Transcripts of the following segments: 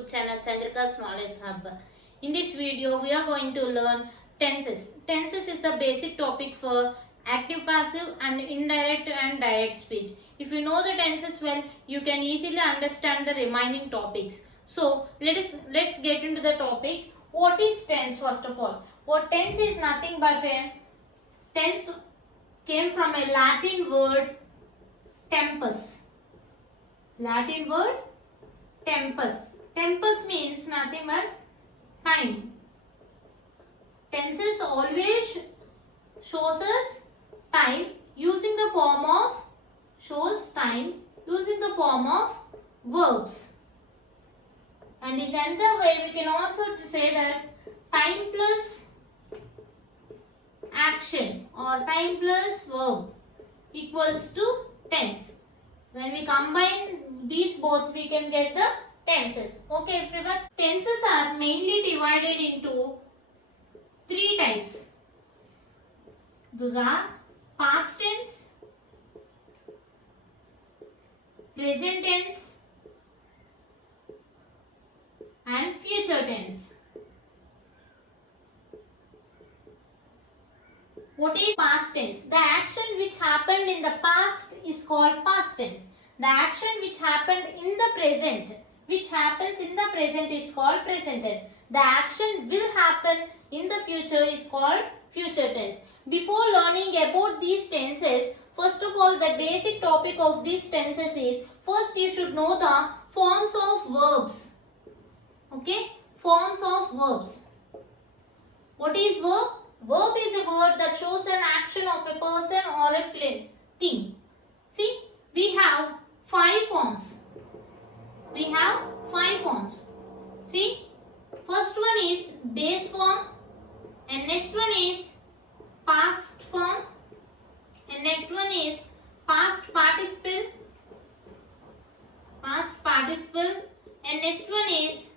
YouTube channel Chandrika's Knowledge Hub. In this video, we are going to learn tenses. Tenses is the basic topic for active, passive and indirect and direct speech. If you know the tenses well, you can easily understand the remaining topics. So, let's get into the topic. What is tense first of all? What tense is nothing but tense came from a Latin word tempus. Latin word tempus. Tempus means nothing but time. Tenses always shows us time using the form of verbs. And in another way we can also say that time plus action or time plus verb equals to tense. When we combine these both, we can get the tenses. Okay, everyone. Tenses are mainly divided into three types. Those are past tense, present tense, and future tense. What is past tense? The action which happened in the past is called past tense. The action which happened in the present, which happens in the present is called present tense. The action will happen in the future is called future tense. Before learning about these tenses, first of all, the basic topic of these tenses is, first you should know the forms of verbs. Okay? Forms of verbs. What is verb? Verb is a word that shows an action of a person or a thing. See, we have 5 forms. See, first one is base form, and next one is past form, and next one is past participle, and next one is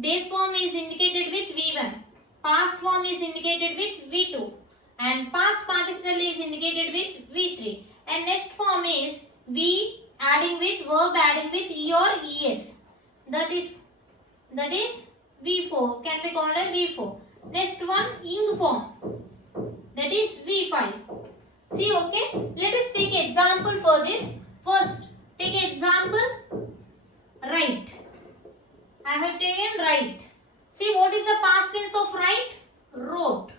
base form is indicated with V1. Past form is indicated with V2 and past participle is indicated with V3, and next form is V adding with verb adding with E or ES, that is V4, can be called as V4. Next one ing form, that is V5. See, okay, let us take example for this. First take example write. I have taken write. See, what is the past tense of write? Wrote.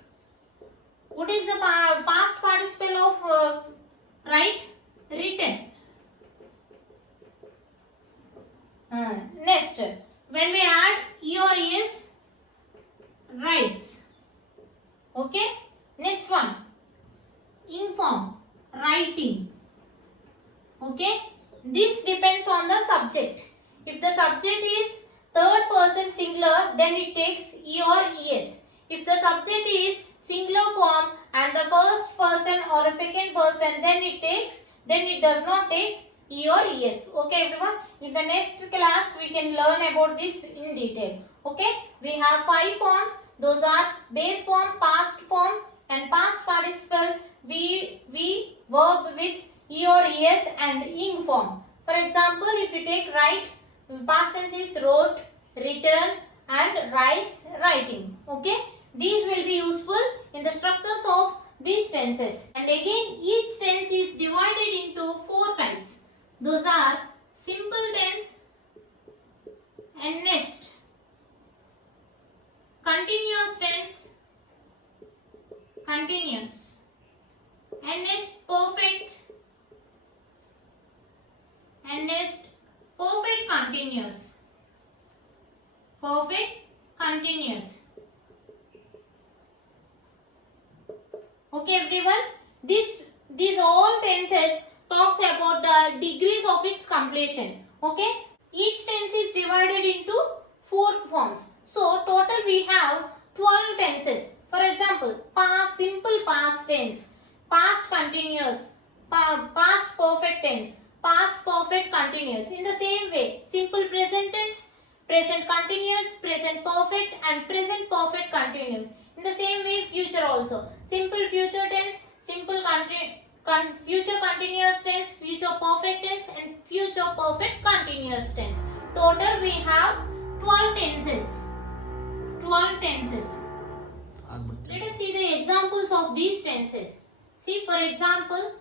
What is the past participle of write? Written. Next, when we add E or ES, writes. Okay. Next one, inform, writing. Okay. This depends on the subject. If the subject is third person singular, then it takes E or ES. If the subject is singular form and the first person or a second person, then it does not take E or ES. Okay, everyone. In the next class, we can learn about this in detail. Okay. We have 5 forms. Those are base form, past form, and past participle. V verb with E or ES and ing form. For example, if you take write, past tense is wrote, written, and writes, writing. Okay. These will be useful in the structures of these tenses. And again, each tense is divided into 4 types. Those are simple tense and next, continuous tense, continuous, and next perfect, and next perfect continuous. Perfect continuous. Okay, everyone. These all tenses talks about the degrees of its completion. Okay. Each tense is divided into 4 forms. So total we have 12 tenses. For example, past simple past tense, past continuous, past perfect tense, past perfect continuous. In the same way, simple present tense, present continuous, present perfect, and present perfect continuous. In the same way, future also. Simple future tense, simple future continuous tense, future perfect tense, and future perfect continuous tense. total we have 12 tenses. 12 tenses. Let us see the examples of these tenses. See, for example,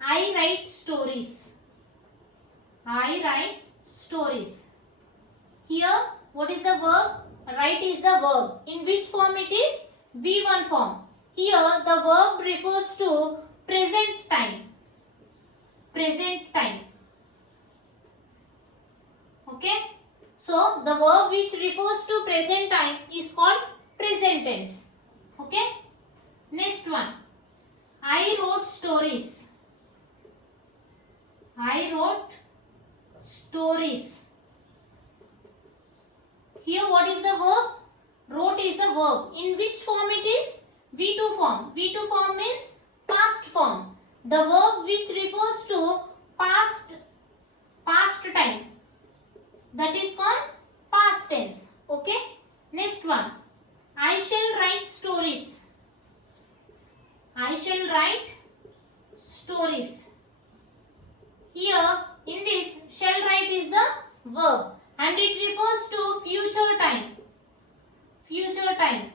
I write stories. I write stories. Here, what is the verb? Write is the verb. In which form it is? V1 form. Here, the verb refers to present time. Present time. Okay? So, the verb which refers to present time is called present tense. Okay? Next one. I wrote stories. I wrote stories. Here what is the verb? Wrote is the verb. In which form it is? V2 form. V2 form means past form. The verb which refers to past time. That is called past tense. Okay? Next one. I shall write stories. I shall write stories. Here, in this, shall write is the verb and it refers to future time. Future time.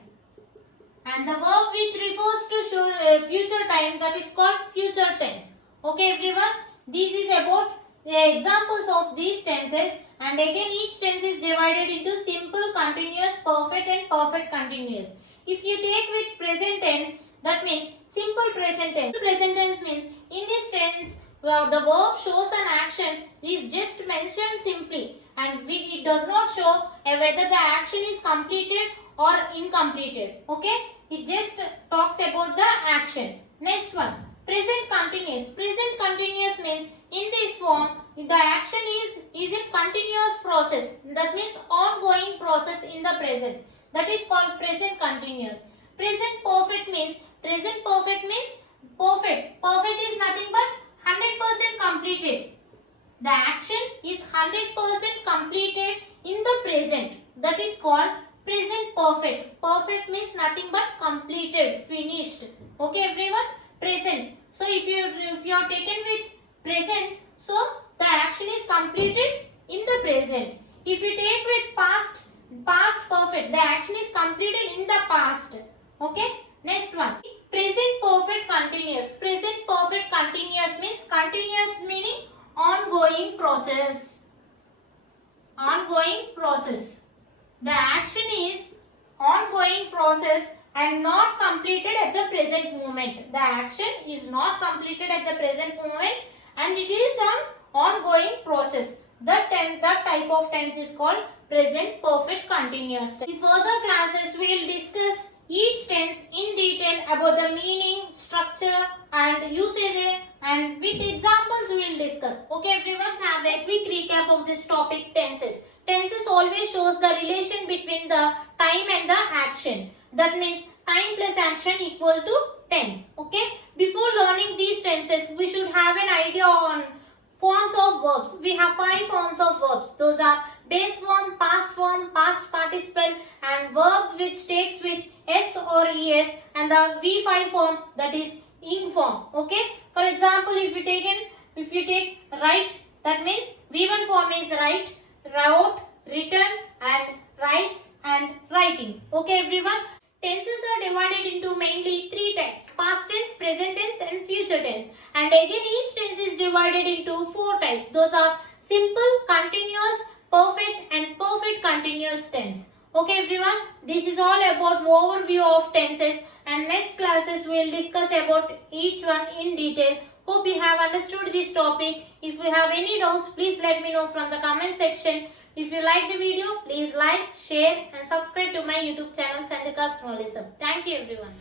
And the verb which refers to future time, that is called future tense. Okay, everyone? This is about the examples of these tenses, and again each tense is divided into simple, continuous, perfect and perfect continuous. If you take with present tense, that means simple present tense. Present tense means in this tense the verb shows an action is just mentioned simply and it does not show whether the action is completed or incompleted. Okay? It just talks about the action. Next one. Present continuous. Present continuous means in this form the action is in continuous process. That means ongoing process in the present. That is called present continuous. Present perfect means perfect. Perfect is nothing but 100% completed. The action is 100% completed in the present. That is called present perfect. Perfect means nothing but completed, finished. Okay, everyone? Present. So if you are taken with present, so the action is completed in the present. If you take with past perfect, the action is completed in the past. Okay? Next one. Present perfect continuous. Present perfect continuous means continuous meaning ongoing process. Ongoing process. The action is ongoing process and not completed at the present moment. The action is not completed at the present moment and it is an ongoing process. That type of tense is called present perfect continuous. In further classes, we will discuss each tense in detail about the meaning, structure and usage, and with examples we will discuss. Okay, everyone, have a quick recap of this topic, tenses. Tenses always shows the relation between the time and the action. That means time plus action equal to tense. Okay. Before learning these tenses, we should have an idea on forms of verbs. We have 5 forms of verbs. Those are base form, past participle and verb which takes with s or es, and the V5 form, that is ing form. Okay. For example, if you take write, that means V1 form is write, wrote, written and writes and writing. Okay, everyone. Tenses are divided into mainly 3 types: past tense, present tense and future tense. And again each tense is divided into 4 types. Those are simple, continuous, perfect and perfect continuous tense. Okay, everyone. This is all about overview of tenses, and next classes we will discuss about each one in detail. Hope you have understood this topic. If you have any doubts, please let me know from the comment section. If you like the video, please like, share and subscribe to my YouTube channel Chandrika's Knowledge Hub. Thank you, everyone.